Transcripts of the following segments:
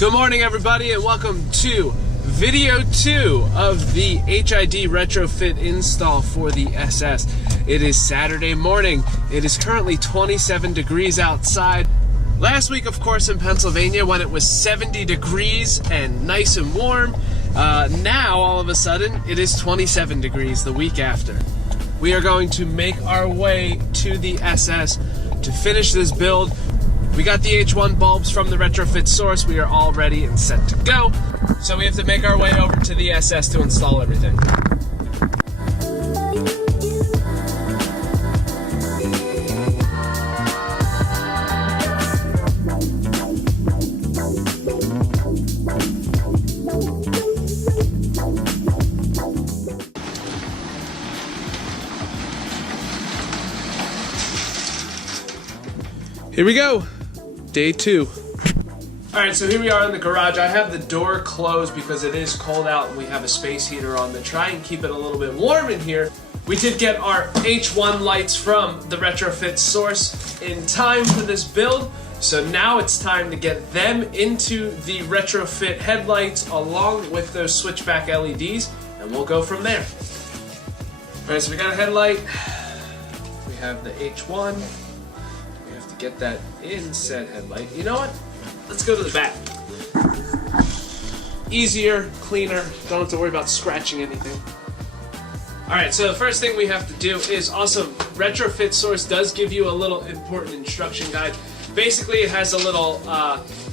Good morning, everybody, and welcome to video 2 of the HID retrofit install for the SS. It is Saturday morning. It is currently 27 degrees outside. Last week, of course, in Pennsylvania, when it was 70 degrees and nice and warm, now all of a sudden it is 27 degrees the week after. We are going to make our way to the SS to finish this build. We got the H1 bulbs from the retrofit source. We are all ready and set to go. So we have to make our way over to the SS to install everything. Here we go. Day 2. Alright, so here we are in the garage. I have the door closed because it is cold out and we have a space heater on to try and keep it a little bit warm in here. We did get our H1 lights from the retrofit source in time for this build, so now it's time to get them into the retrofit headlights along with those switchback LEDs, and we'll go from there. Alright, so we got a headlight. We have the H1. Get that in said headlight. You know what? Let's go to the back. Easier, cleaner, don't have to worry about scratching anything. Alright, so the first thing we have to do is also, retrofit source does give you a little important instruction guide. Basically, it has a little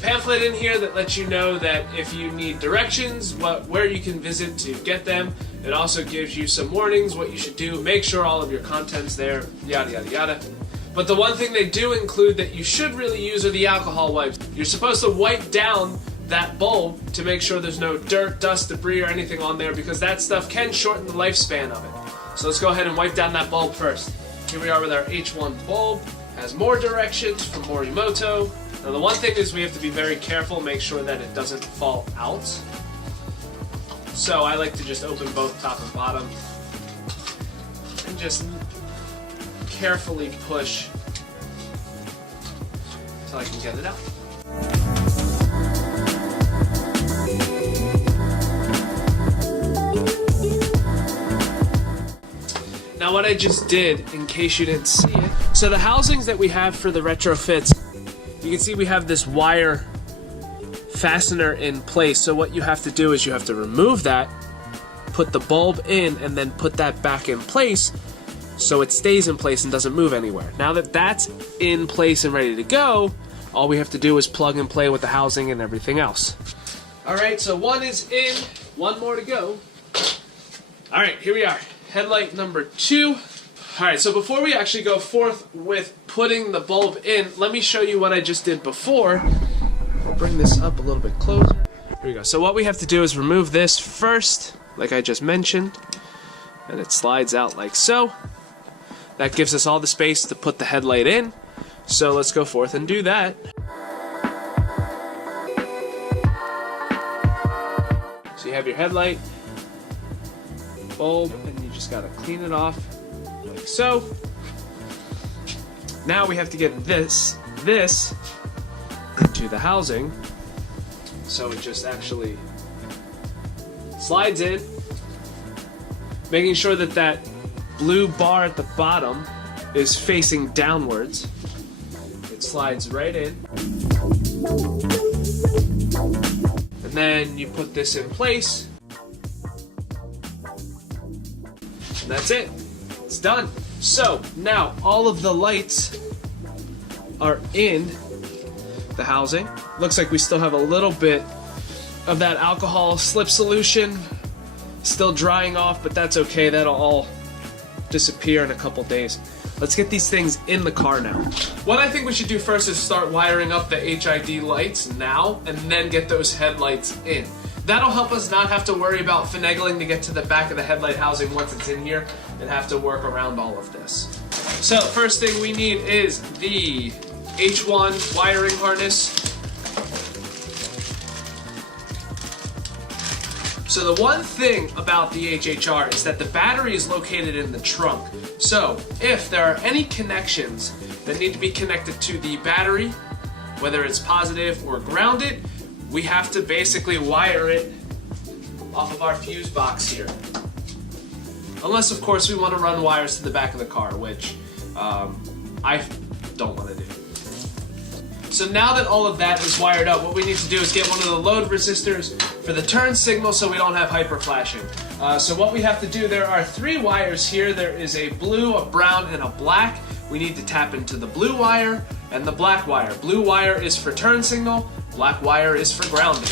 pamphlet in here that lets you know that if you need directions, where you can visit to get them. It also gives you some warnings, what you should do, make sure all of your content's there, yada yada yada. But the one thing they do include that you should really use are the alcohol wipes. You're supposed to wipe down that bulb to make sure there's no dirt, dust, debris, or anything on there, because that stuff can shorten the lifespan of it. So let's go ahead and wipe down that bulb first. Here we are with our H1 bulb. Has more directions from Morimoto. Now the one thing is we have to be very careful, make sure that it doesn't fall out. So I like to just open both top and bottom and just carefully push until I can get it out. Now what I just did, in case you didn't see it, so the housings that we have for the retrofits, you can see we have this wire fastener in place. So what you have to do is you have to remove that, put the bulb in, and then put that back in place so it stays in place and doesn't move anywhere. Now that that's in place and ready to go, all we have to do is plug and play with the housing and everything else. Alright, so one is in, one more to go. Alright, here we are. Headlight number 2. Alright, so before we actually go forth with putting the bulb in, let me show you what I just did before. I'll bring this up a little bit closer. Here we go. So what we have to do is remove this first, like I just mentioned, and it slides out like so. That gives us all the space to put the headlight in. So let's go forth and do that. So you have your headlight, bulb, and you just gotta clean it off like so. Now we have to get this into the housing. So it just actually slides in, making sure that that blue bar at the bottom is facing downwards. It slides right in. And then you put this in place. And that's it. It's done. So now all of the lights are in the housing. Looks like we still have a little bit of that alcohol slip solution still drying off, but that's okay. That'll all disappear in a couple days. Let's get these things in the car now. What I think we should do first is start wiring up the HID lights now and then get those headlights in. That'll help us not have to worry about finagling to get to the back of the headlight housing once it's in here and have to work around all of this. So first thing we need is the H1 wiring harness. So the one thing about the HHR is that the battery is located in the trunk. So if there are any connections that need to be connected to the battery, whether it's positive or grounded, we have to basically wire it off of our fuse box here. Unless, of course, we want to run wires to the back of the car, which I don't want to do. So now that all of that is wired up, what we need to do is get one of the load resistors for the turn signal so we don't have hyper flashing. So what we have to do, there are 3 wires here. There is a blue, a brown, and a black. We need to tap into the blue wire and the black wire. Blue wire is for turn signal, black wire is for grounding.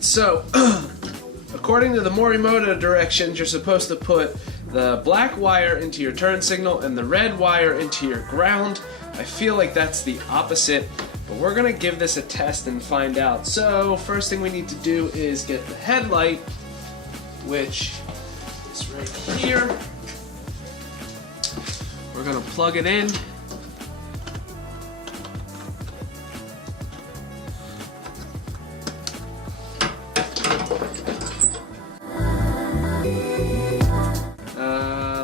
So, according to the Morimoto directions, you're supposed to put the black wire into your turn signal and the red wire into your ground. I feel like that's the opposite, but we're gonna give this a test and find out. So, first thing we need to do is get the headlight, which is right here. We're gonna plug it in.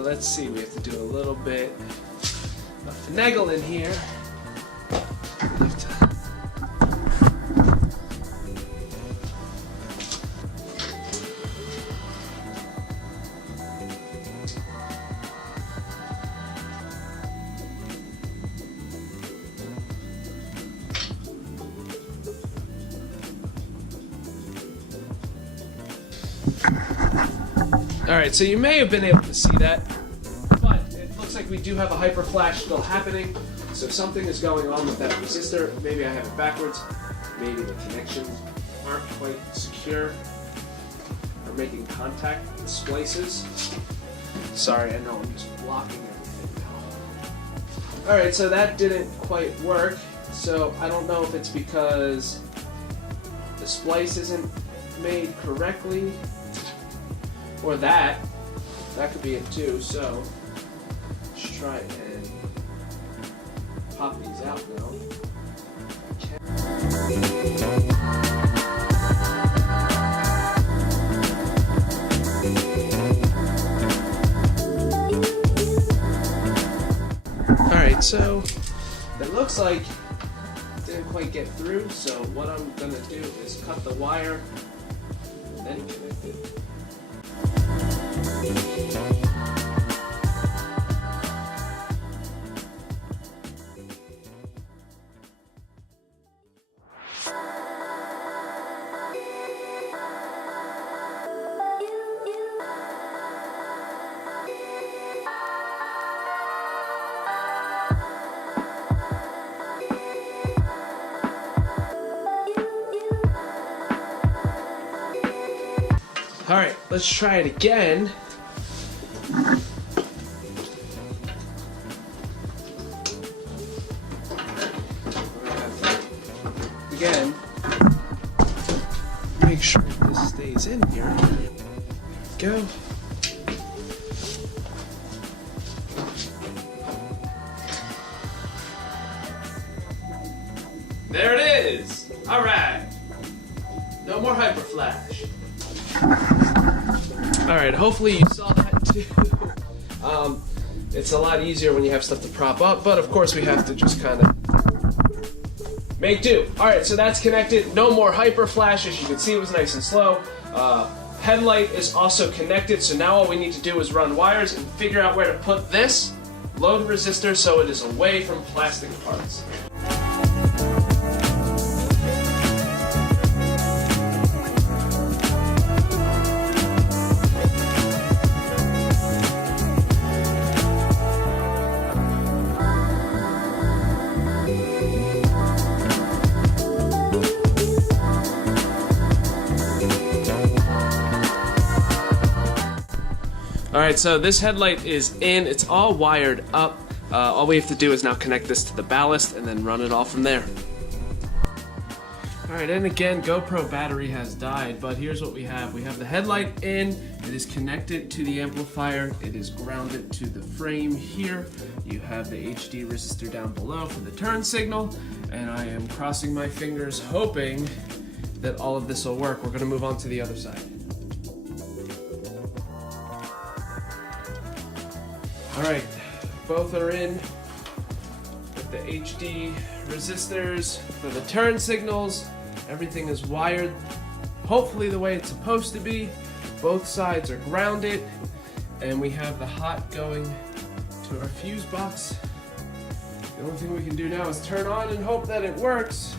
Let's see, we have to do a little bit of finagling here. Alright, so you may have been able to see that, but it looks like we do have a hyper flash still happening, so something is going on with that resistor. Maybe I have it backwards, maybe the connections aren't quite secure or making contact with the splices. Sorry, I know I'm just blocking everything now. Alright, so that didn't quite work, so I don't know if it's because the splice isn't made correctly, or that could be it too. So let's try and pop these out now. Alright, so it looks like it didn't quite get through, so what I'm gonna do is cut the wire and then connect it. Alright, let's try it again. Again, make sure this stays in here. go. There it is! Alright. No more hyper flash. Alright, hopefully you saw that too. It's a lot easier when you have stuff to prop up, but of course we have to just kind of make do. Alright, so that's connected. No more hyper flash. As you can see, it was nice and slow. Headlight is also connected, so now all we need to do is run wires and figure out where to put this load resistor so it is away from plastic parts. Alright, so this headlight is in, it's all wired up. All we have to do is now connect this to the ballast and then run it all from there. Alright, and again, GoPro battery has died, but here's what we have. We have the headlight in, it is connected to the amplifier, it is grounded to the frame here. You have the HD resistor down below for the turn signal, and I am crossing my fingers hoping that all of this will work. We're going to move on to the other side. Alright, both are in with the HD resistors for the turn signals. Everything is wired, hopefully the way it's supposed to be. Both sides are grounded, and we have the hot going to our fuse box. The only thing we can do now is turn on and hope that it works.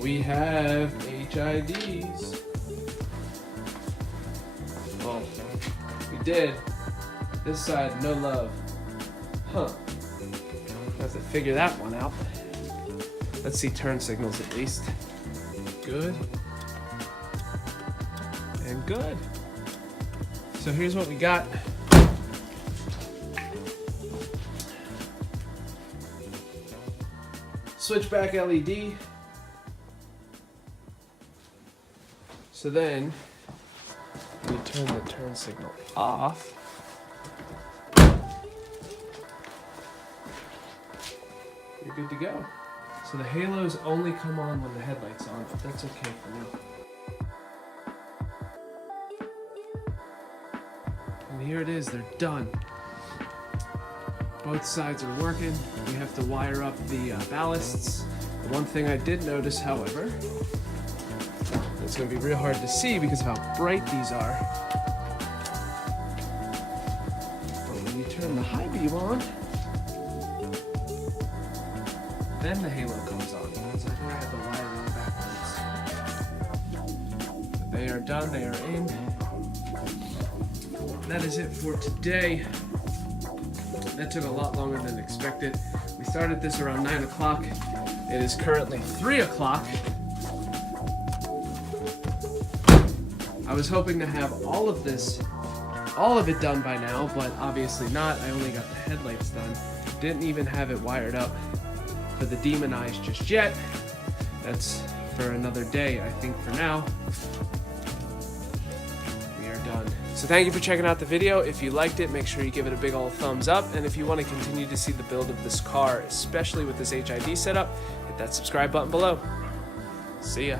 We have HIDs. Oh. We did. This side, no love. Huh. Have to figure that one out. Let's see turn signals at least. Good. And good. So here's what we got. Switchback LED. So then we turn the turn signal off. You're good to go. So the halos only come on when the headlight's on, but that's okay for now. And here it is, they're done. Both sides are working. We have to wire up the ballasts. The one thing I did notice, however, it's going to be real hard to see because of how bright these are. But when you turn the high beam on, then the halo comes on. So I think I had the wiring backwards. But they are done, they are in. That is it for today. That took a lot longer than expected. We started this around 9 o'clock. It is currently 3 o'clock. I was hoping to have all of it done by now, but obviously not. I only got the headlights done. Didn't even have it wired up for the demon eyes just yet. That's for another day, I think, for now. We are done. So thank you for checking out the video. If you liked it, make sure you give it a big old thumbs up. And if you want to continue to see the build of this car, especially with this HID setup, hit that subscribe button below. See ya.